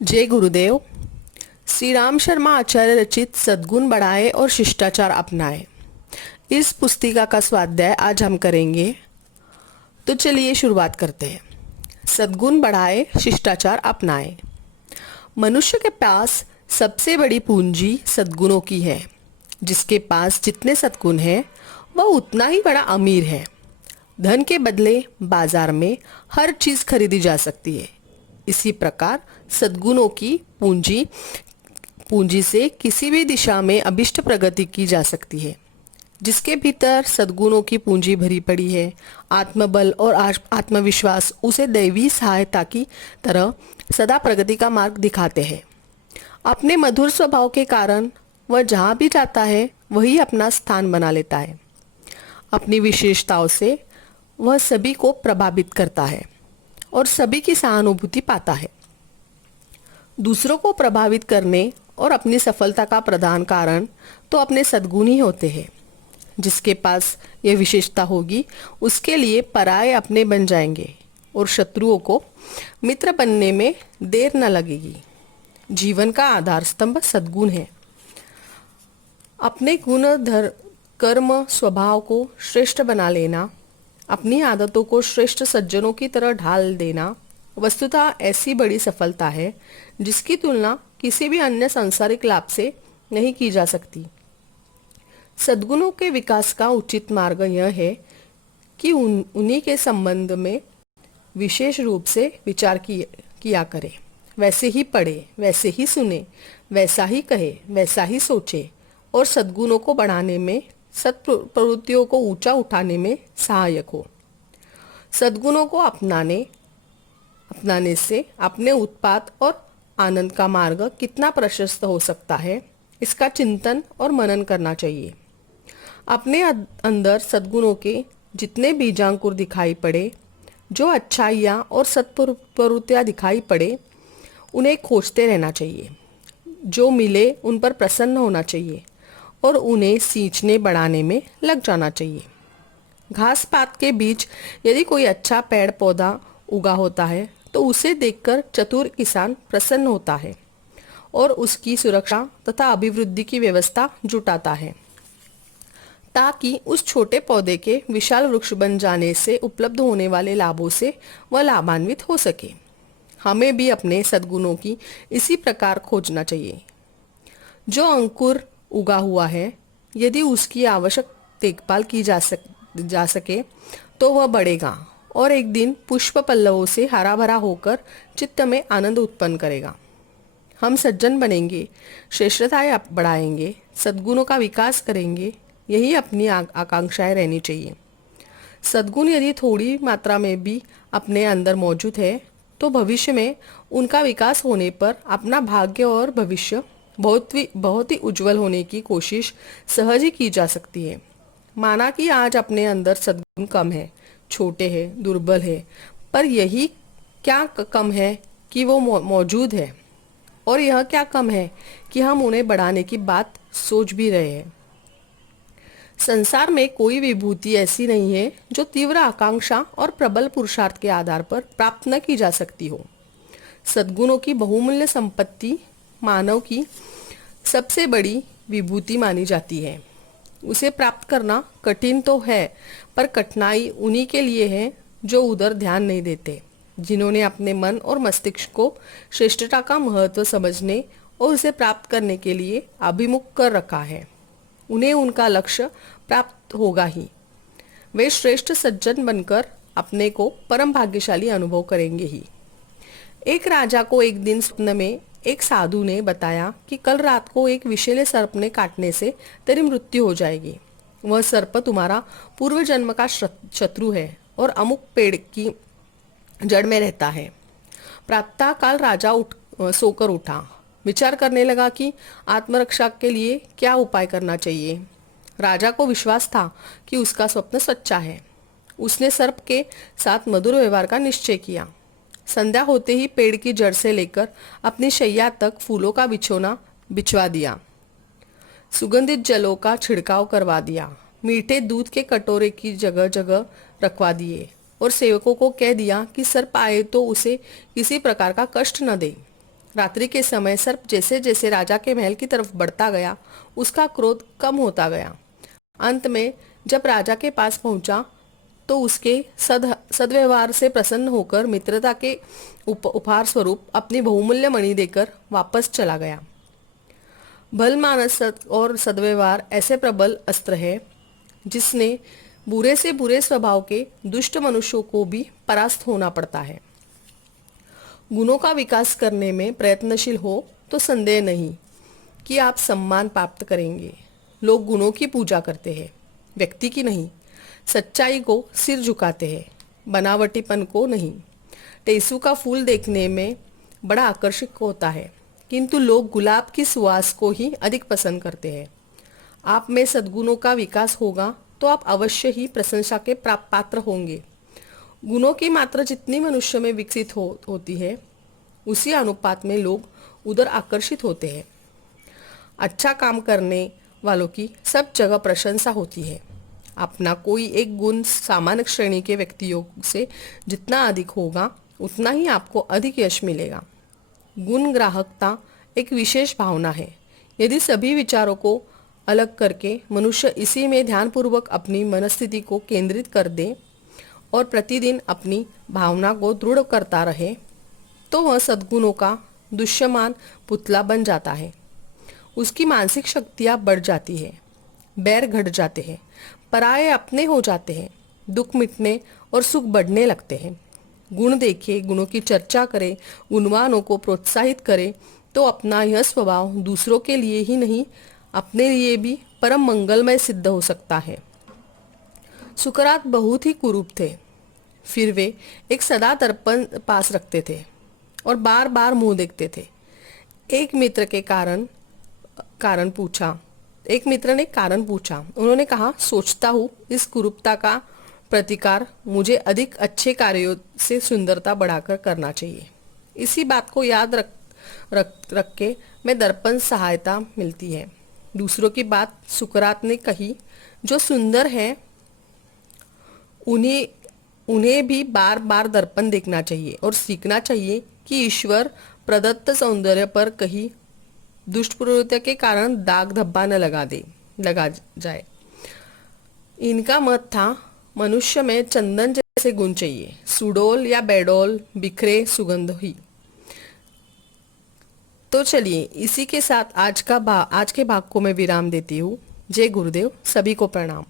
जय गुरुदेव। श्री राम शर्मा आचार्य रचित सद्गुण बढ़ाए और शिष्टाचार अपनाए, इस पुस्तिका का स्वाध्याय आज हम करेंगे। तो चलिए शुरुआत करते हैं। सद्गुण बढ़ाए, शिष्टाचार अपनाए। मनुष्य के पास सबसे बड़ी पूंजी सद्गुणों की है। जिसके पास जितने सद्गुण हैं वह उतना ही बड़ा अमीर है। धन के बदले बाजार में हर चीज खरीदी जा सकती है। इसी प्रकार सद्गुणों की पूंजी पूंजी से किसी भी दिशा में अभिष्ट प्रगति की जा सकती है। जिसके भीतर सद्गुणों की पूंजी भरी पड़ी है, आत्मबल और आत्मविश्वास उसे दैवी सहायता की तरह सदा प्रगति का मार्ग दिखाते हैं। अपने मधुर स्वभाव के कारण वह जहाँ भी जाता है वही अपना स्थान बना लेता है। अपनी विशेषताओं से वह सभी को प्रभावित करता है और सभी की सहानुभूति पाता है। दूसरों को प्रभावित करने और अपनी सफलता का प्रधान कारण तो अपने सद्गुण ही होते हैं। जिसके पास यह विशेषता होगी उसके लिए पराये अपने बन जाएंगे और शत्रुओं को मित्र बनने में देर न लगेगी। जीवन का आधार स्तंभ सद्गुण है। अपने गुण कर्म स्वभाव को श्रेष्ठ बना लेना, अपनी आदतों को श्रेष्ठ सज्जनों की तरह ढाल देना वस्तुतः ऐसी बड़ी सफलता है जिसकी तुलना किसी भी अन्य सांसारिक लाभ से नहीं की जा सकती। सद्गुणों के विकास का उचित मार्ग यह है कि उन्हीं के संबंध में विशेष रूप से विचार किया करे। वैसे ही पढ़े, वैसे ही सुने, वैसा ही कहे, वैसा ही सोचे और सद्गुणों को बढ़ाने में, सत्प्रवृत्तियों को ऊंचा उठाने में सहायक हो। सद्गुणों को अपनाने से अपने उत्पाद और आनंद का मार्ग कितना प्रशस्त हो सकता है, इसका चिंतन और मनन करना चाहिए। अपने अंदर सद्गुणों के जितने बीजांकुर दिखाई पड़े, जो अच्छाइयाँ और सत्प्रवृत्तियाँ दिखाई पड़े, उन्हें खोजते रहना चाहिए। जो मिले उन पर प्रसन्न होना चाहिए और उन्हें सींचने बढ़ाने में लग जाना चाहिए। घास पात के बीच यदि कोई अच्छा पेड़ पौधा उगा होता है तो उसे देखकर चतुर किसान प्रसन्न होता है और उसकी सुरक्षा तथा अभिवृद्धि की व्यवस्था जुटाता है, ताकि उस छोटे पौधे के विशाल वृक्ष बन जाने से उपलब्ध होने वाले लाभों से वह लाभान्वित हो सके। हमें भी अपने सद्गुणों की इसी प्रकार खोजना चाहिए। जो अंकुर उगा हुआ है, यदि उसकी आवश्यक देखभाल की जा सके तो वह बढ़ेगा और एक दिन पुष्प पल्लवों से हरा भरा होकर चित्त में आनंद उत्पन्न करेगा। हम सज्जन बनेंगे, श्रेष्ठताएं बढ़ाएंगे, सद्गुणों का विकास करेंगे, यही अपनी आकांक्षाएं रहनी चाहिए। सद्गुण यदि थोड़ी मात्रा में भी अपने अंदर मौजूद है तो भविष्य में उनका विकास होने पर अपना भाग्य और भविष्य बहुत ही उज्जवल होने की कोशिश सहज ही की जा सकती है। माना कि आज अपने अंदर सद्गुण कम है, छोटे हैं, दुर्बल है, पर यही क्या कम है कि वो मौजूद है, और यह क्या कम है कि हम उन्हें बढ़ाने की बात सोच भी रहे हैं। संसार में कोई विभूति ऐसी नहीं है जो तीव्र आकांक्षा और प्रबल पुरुषार्थ के आधार पर प्राप्त न की जा सकती हो। सद्गुणों की बहुमूल्य संपत्ति मानव की सबसे बड़ी विभूति मानी जाती है। उसे प्राप्त करना कठिन तो है, पर कठिनाई उन्हीं के लिए है जो उधर ध्यान नहीं देते, जिन्होंने अपने मन और मस्तिष्क को श्रेष्ठता का महत्व समझने और उसे प्राप्त करने के लिए अभिमुख कर रखा है। उन्हें उनका लक्ष्य प्राप्त होगा ही। वे श्रेष्ठ सज्जन बनकर अपने को परम भाग्यशाली अनुभव करेंगे ही। एक राजा को एक दिन स्वप्न में एक साधु ने बताया कि कल रात को एक विषैले सर्प ने काटने से तेरी मृत्यु हो जाएगी। वह सर्प तुम्हारा पूर्व जन्म का शत्रु है और अमुक पेड़ की जड़ में रहता है। प्रातः काल राजा सोकर उठा, विचार करने लगा कि आत्मरक्षा के लिए क्या उपाय करना चाहिए। राजा को विश्वास था कि उसका स्वप्न सच्चा है। उसने सर्प के साथ मधुर व्यवहार का निश्चय किया। संध्या होते ही पेड़ की जड़ से लेकर अपनी शैया तक फूलों का बिछोना बिछवा दिया, सुगंधित जलों का छिड़काव करवा दिया, मीठे दूध के कटोरे की जगह जगह रखवा दिए और सेवकों को कह दिया कि सर्प आए तो उसे किसी प्रकार का कष्ट न दे। रात्रि के समय सर्प जैसे जैसे राजा के महल की तरफ बढ़ता गया, उसका क्रोध कम होता गया। अंत में जब राजा के पास पहुंचा तो उसके सद्व्यवहार से प्रसन्न होकर मित्रता के उपहार स्वरूप अपनी बहुमूल्य मणि देकर वापस चला गया। भल मानस और सद्व्यवहार ऐसे प्रबल अस्त्र है जिसने बुरे से बुरे स्वभाव के दुष्ट मनुष्यों को भी परास्त होना पड़ता है। गुणों का विकास करने में प्रयत्नशील हो तो संदेह नहीं कि आप सम्मान प्राप्त करेंगे। लोग गुणों की पूजा करते हैं, व्यक्ति की नहीं। सच्चाई को सिर झुकाते हैं, बनावटीपन को नहीं। टेसू का फूल देखने में बड़ा आकर्षक होता है, किंतु लोग गुलाब की सुवास को ही अधिक पसंद करते हैं। आप में सद्गुणों का विकास होगा तो आप अवश्य ही प्रशंसा के पात्र होंगे। गुणों की मात्रा जितनी मनुष्य में विकसित होती है, उसी अनुपात में लोग उधर आकर्षित होते हैं। अच्छा काम करने वालों की सब जगह प्रशंसा होती है। अपना कोई एक गुण सामान्य श्रेणी के व्यक्तियों से जितना अधिक होगा, उतना ही आपको अधिक यश मिलेगा। गुण ग्राहकता एक विशेष भावना है। यदि सभी विचारों को अलग करके मनुष्य इसी में ध्यानपूर्वक अपनी मनस्थिति को केंद्रित कर दे और प्रतिदिन अपनी भावना को दृढ़ करता रहे, तो वह सद्गुणों का दुष्यमान पुतला बन जाता है। उसकी मानसिक शक्तियाँ बढ़ जाती है, बैर घट जाते हैं, पराये अपने हो जाते हैं, दुख मिटने और सुख बढ़ने लगते हैं। गुण देखे, गुणों की चर्चा करे, गुणवानों को प्रोत्साहित करे, तो अपना यह स्वभाव दूसरों के लिए ही नहीं, अपने लिए भी परम मंगलमय सिद्ध हो सकता है। सुकरात बहुत ही कुरूप थे। फिर वे एक सदा दर्पण पास रखते थे और बार बार मुंह देखते थे। एक मित्र ने कारण पूछा। उन्होंने कहा, सोचता हूँ इस कुरूपता का प्रतिकार मुझे अधिक अच्छे कार्यों से सुंदरता बढ़ाकर करना चाहिए। इसी बात को याद रख के मैं दर्पण सहायता मिलती है। दूसरों की बात सुकरात ने कही, जो सुंदर है उन्हें भी बार बार दर्पण देखना चाहिए और सीखना चाहिए कि ईश्वर प्रदत्त सौंदर्य पर कहीं दुष्ट प्रवृत्ति के कारण दाग धब्बा न लगा जाए। इनका मत था, मनुष्य में चंदन जैसे गुण चाहिए, सुडोल या बेडोल बिखरे सुगंध ही। तो चलिए इसी के साथ आज के भाग को मैं विराम देती हूँ। जय गुरुदेव, सभी को प्रणाम।